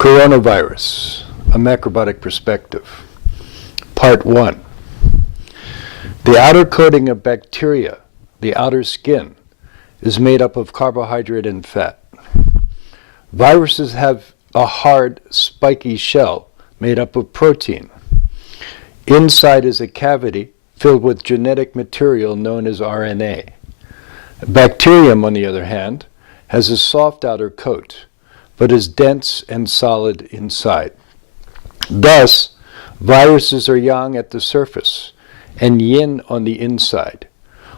Coronavirus, a macrobiotic perspective. Part 1. The outer coating of bacteria, the outer skin, is made up of carbohydrate and fat. Viruses have a hard, spiky shell made up of protein. Inside is a cavity filled with genetic material known as RNA. Bacterium, on the other hand, has a soft outer coat, but is dense and solid inside. Thus, viruses are yang at the surface and yin on the inside,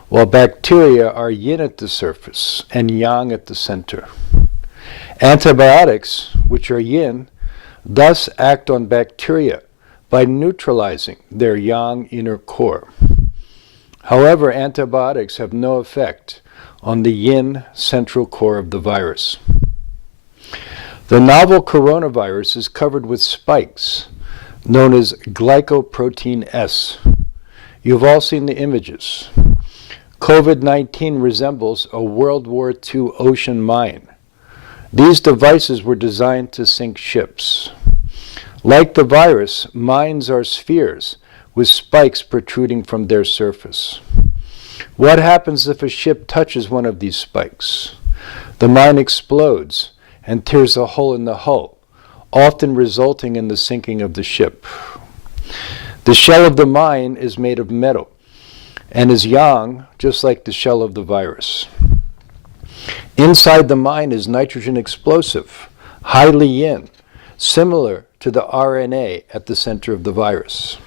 while bacteria are yin at the surface and yang at the center. Antibiotics, which are yin, thus act on bacteria by neutralizing their yang inner core. However, antibiotics have no effect on the yin central core of the virus. The novel coronavirus is covered with spikes, known as glycoprotein S. You've all seen the images. COVID-19 resembles a World War II ocean mine. These devices were designed to sink ships. Like the virus, mines are spheres with spikes protruding from their surface. What happens if a ship touches one of these spikes? The mine explodes and tears a hole in the hull, often resulting in the sinking of the ship. The shell of the mine is made of metal and is yang, just like the shell of the virus. Inside the mine is nitrogen explosive, highly yin, similar to the RNA at the center of the virus.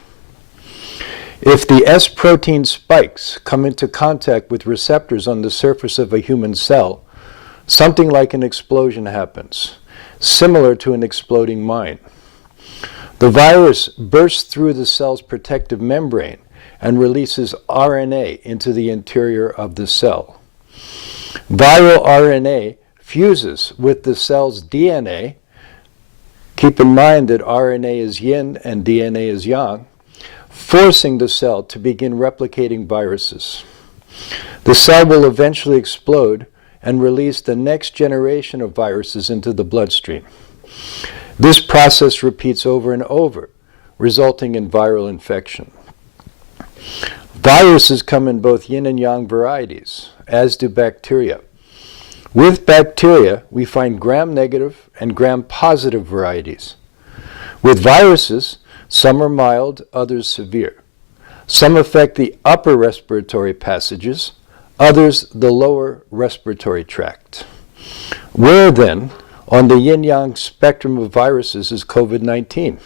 If the S protein spikes come into contact with receptors on the surface of a human cell, something like an explosion happens, similar to an exploding mine. The virus bursts through the cell's protective membrane and releases RNA into the interior of the cell. Viral RNA fuses with the cell's DNA. Keep in mind that RNA is yin and DNA is yang, forcing the cell to begin replicating viruses. The cell will eventually explode and release the next generation of viruses into the bloodstream. This process repeats over and over, resulting in viral infection. Viruses come in both yin and yang varieties, as do bacteria. With bacteria, we find gram-negative and gram-positive varieties. With viruses, some are mild, others severe. Some affect the upper respiratory passages, others the lower respiratory tract. Where then, on the yin-yang spectrum of viruses, is COVID-19?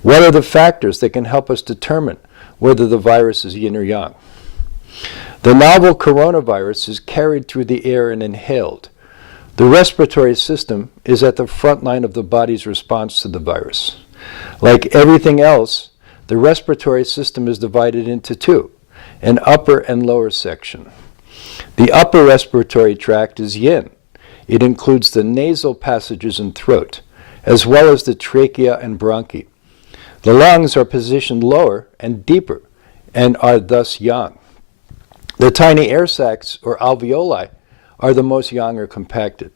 What are the factors that can help us determine whether the virus is yin or yang? The novel coronavirus is carried through the air and inhaled. The respiratory system is at the front line of the body's response to the virus. Like everything else, the respiratory system is divided into two, an upper and lower section. The upper respiratory tract is yin. It includes the nasal passages and throat, as well as the trachea and bronchi. The lungs are positioned lower and deeper and are thus yang. The tiny air sacs, or alveoli, are the most yang or compacted.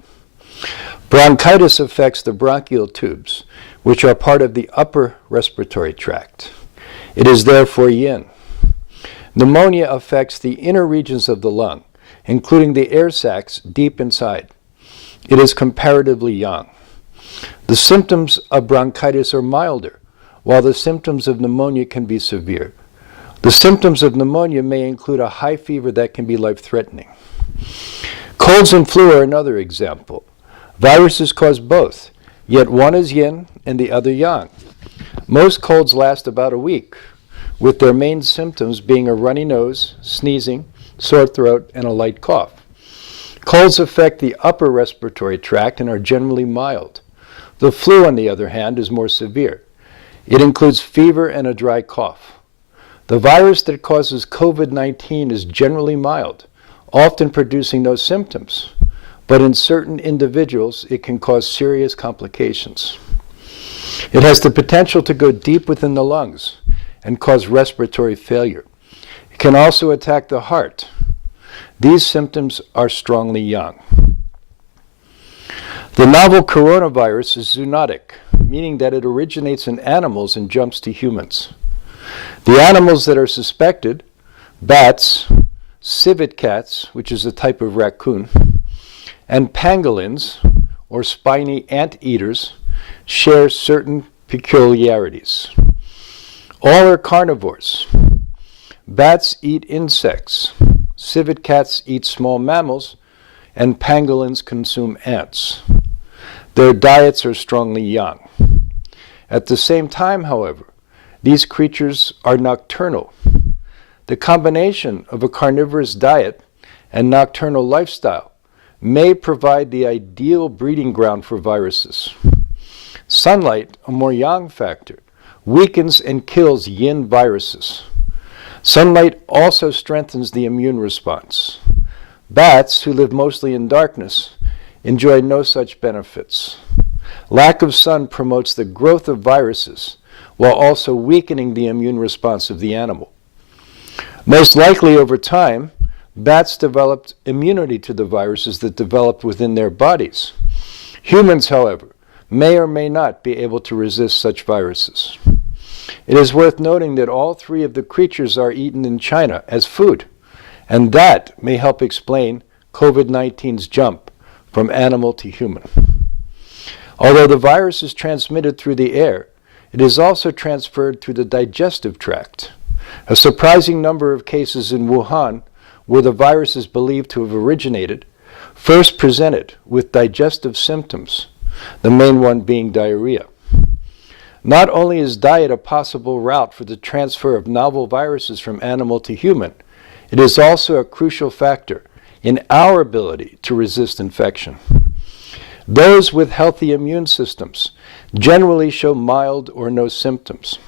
Bronchitis affects the bronchial tubes, which are part of the upper respiratory tract. It is therefore yin. Pneumonia affects the inner regions of the lung, including the air sacs deep inside. It is comparatively yang. The symptoms of bronchitis are milder, while the symptoms of pneumonia can be severe. The symptoms of pneumonia may include a high fever that can be life-threatening. Colds and flu are another example. Viruses cause both, yet one is yin and the other yang. Most colds last about a week, with their main symptoms being a runny nose, sneezing, sore throat, and a light cough. Colds affect the upper respiratory tract and are generally mild. The flu, on the other hand, is more severe. It includes fever and a dry cough. The virus that causes COVID-19 is generally mild, often producing no symptoms, but in certain individuals it can cause serious complications. It has the potential to go deep within the lungs and cause respiratory failure. It can also attack the heart. These symptoms are strongly yang. The novel coronavirus is zoonotic, meaning that it originates in animals and jumps to humans. The animals that are suspected: bats, civet cats, which is a type of raccoon, and pangolins, or spiny anteaters, share certain peculiarities. All are carnivores. Bats eat insects, civet cats eat small mammals, and pangolins consume ants. Their diets are strongly young. At the same time, however, these creatures are nocturnal. The combination of a carnivorous diet and nocturnal lifestyle may provide the ideal breeding ground for viruses. Sunlight, a more yang factor, weakens and kills yin viruses. Sunlight also strengthens the immune response. Bats, who live mostly in darkness, enjoy no such benefits. Lack of sun promotes the growth of viruses while also weakening the immune response of the animal. Most likely over time, bats developed immunity to the viruses that developed within their bodies. Humans, however, may or may not be able to resist such viruses. It is worth noting that all three of the creatures are eaten in China as food, and that may help explain COVID-19's jump from animal to human. Although the virus is transmitted through the air, it is also transferred through the digestive tract. A surprising number of cases in Wuhan, where the virus is believed to have originated, first presented with digestive symptoms, the main one being diarrhea. Not only is diet a possible route for the transfer of novel viruses from animal to human, it is also a crucial factor in our ability to resist infection. Those with healthy immune systems generally show mild or no symptoms.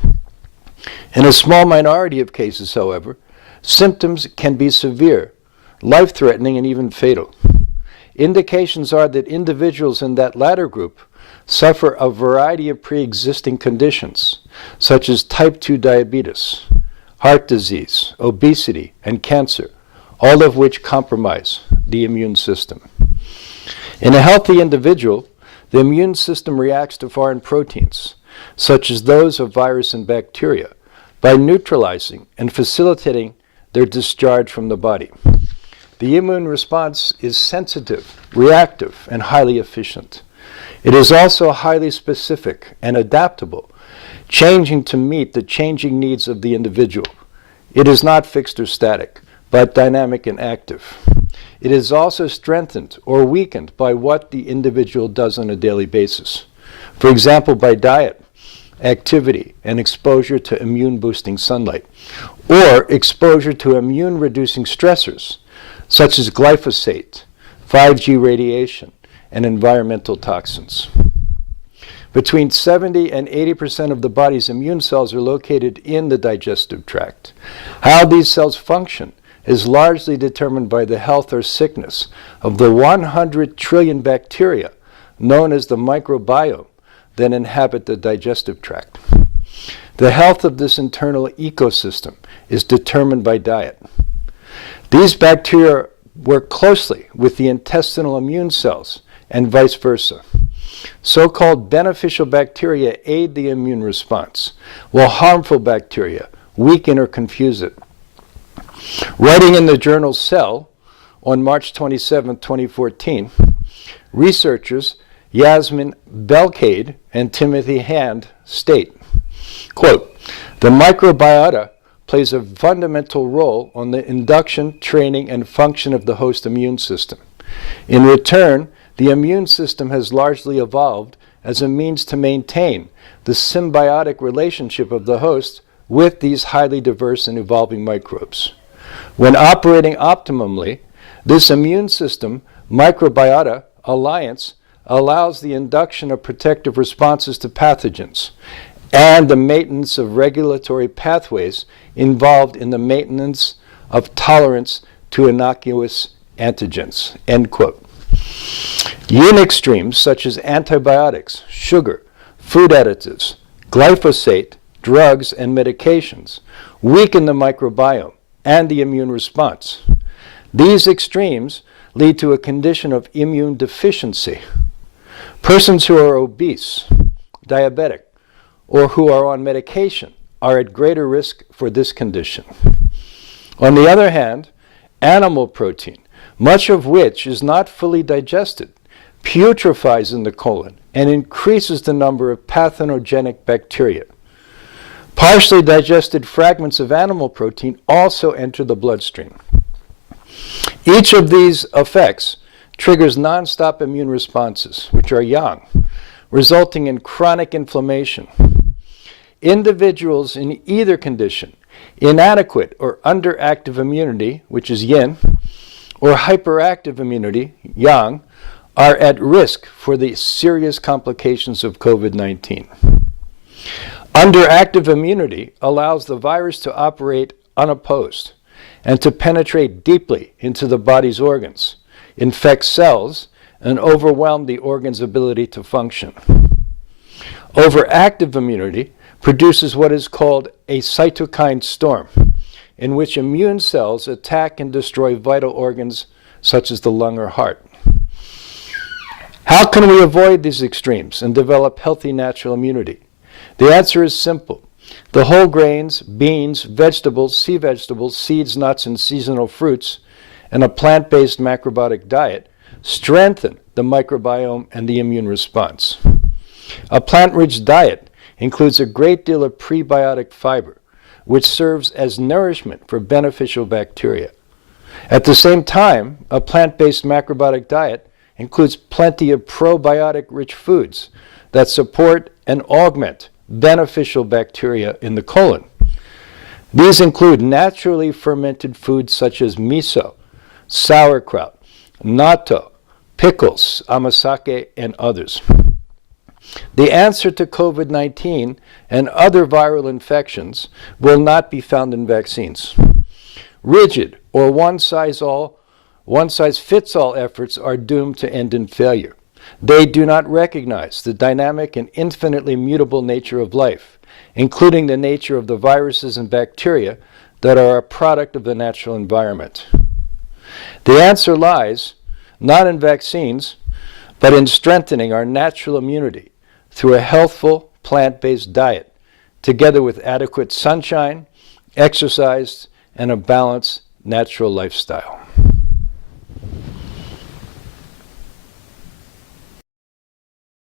In a small minority of cases, however, symptoms can be severe, life-threatening, and even fatal. Indications are that individuals in that latter group suffer a variety of pre-existing conditions, such as type 2 diabetes, heart disease, obesity, and cancer, all of which compromise the immune system. In a healthy individual, the immune system reacts to foreign proteins, such as those of virus and bacteria, by neutralizing and facilitating their discharge from the body. The immune response is sensitive, reactive, and highly efficient. It is also highly specific and adaptable, changing to meet the changing needs of the individual. It is not fixed or static, but dynamic and active. It is also strengthened or weakened by what the individual does on a daily basis. For example, by diet, activity, and exposure to immune-boosting sunlight, or exposure to immune-reducing stressors, such as glyphosate, 5G radiation, and environmental toxins. Between 70 and 80% of the body's immune cells are located in the digestive tract. How these cells function is largely determined by the health or sickness of the 100 trillion bacteria known as the microbiome that inhabit the digestive tract. The health of this internal ecosystem is determined by diet. These bacteria work closely with the intestinal immune cells and vice versa. So-called beneficial bacteria aid the immune response, while harmful bacteria weaken or confuse it. Writing in the journal Cell on March 27, 2014, researchers Yasmin Belkade and Timothy Hand state, quote, "The microbiota plays a fundamental role on the induction, training, and function of the host immune system. In return, the immune system has largely evolved as a means to maintain the symbiotic relationship of the host with these highly diverse and evolving microbes. When operating optimally, this immune system microbiota alliance allows the induction of protective responses to pathogens and the maintenance of regulatory pathways involved in the maintenance of tolerance to innocuous antigens," end quote. Yin extremes such as antibiotics, sugar, food additives, glyphosate, drugs, and medications weaken the microbiome and the immune response. These extremes lead to a condition of immune deficiency. Persons who are obese, diabetic, or who are on medication are at greater risk for this condition. On the other hand, animal protein, much of which is not fully digested, putrefies in the colon and increases the number of pathogenic bacteria. Partially digested fragments of animal protein also enter the bloodstream. Each of these effects triggers nonstop immune responses, which are yang, resulting in chronic inflammation. Individuals in either condition, inadequate or underactive immunity, which is yin, or hyperactive immunity, yang, are at risk for the serious complications of COVID-19. Underactive immunity allows the virus to operate unopposed and to penetrate deeply into the body's organs, infect cells, and overwhelm the organ's ability to function. Overactive immunity produces what is called a cytokine storm, in which immune cells attack and destroy vital organs such as the lung or heart. How can we avoid these extremes and develop healthy natural immunity? The answer is simple. The whole grains, beans, vegetables, sea vegetables, seeds, nuts, and seasonal fruits, and a plant-based macrobiotic diet strengthen the microbiome and the immune response. A plant-rich diet includes a great deal of prebiotic fiber, which serves as nourishment for beneficial bacteria. At the same time, a plant-based macrobiotic diet includes plenty of probiotic-rich foods that support and augment beneficial bacteria in the colon. These include naturally fermented foods such as miso, sauerkraut, natto, pickles, amasake, and others. The answer to COVID-19 and other viral infections will not be found in vaccines. Rigid or one-size-fits-all efforts are doomed to end in failure. They do not recognize the dynamic and infinitely mutable nature of life, including the nature of the viruses and bacteria that are a product of the natural environment. The answer lies not in vaccines, but in strengthening our natural immunity through a healthful plant-based diet, together with adequate sunshine, exercise, and a balanced natural lifestyle.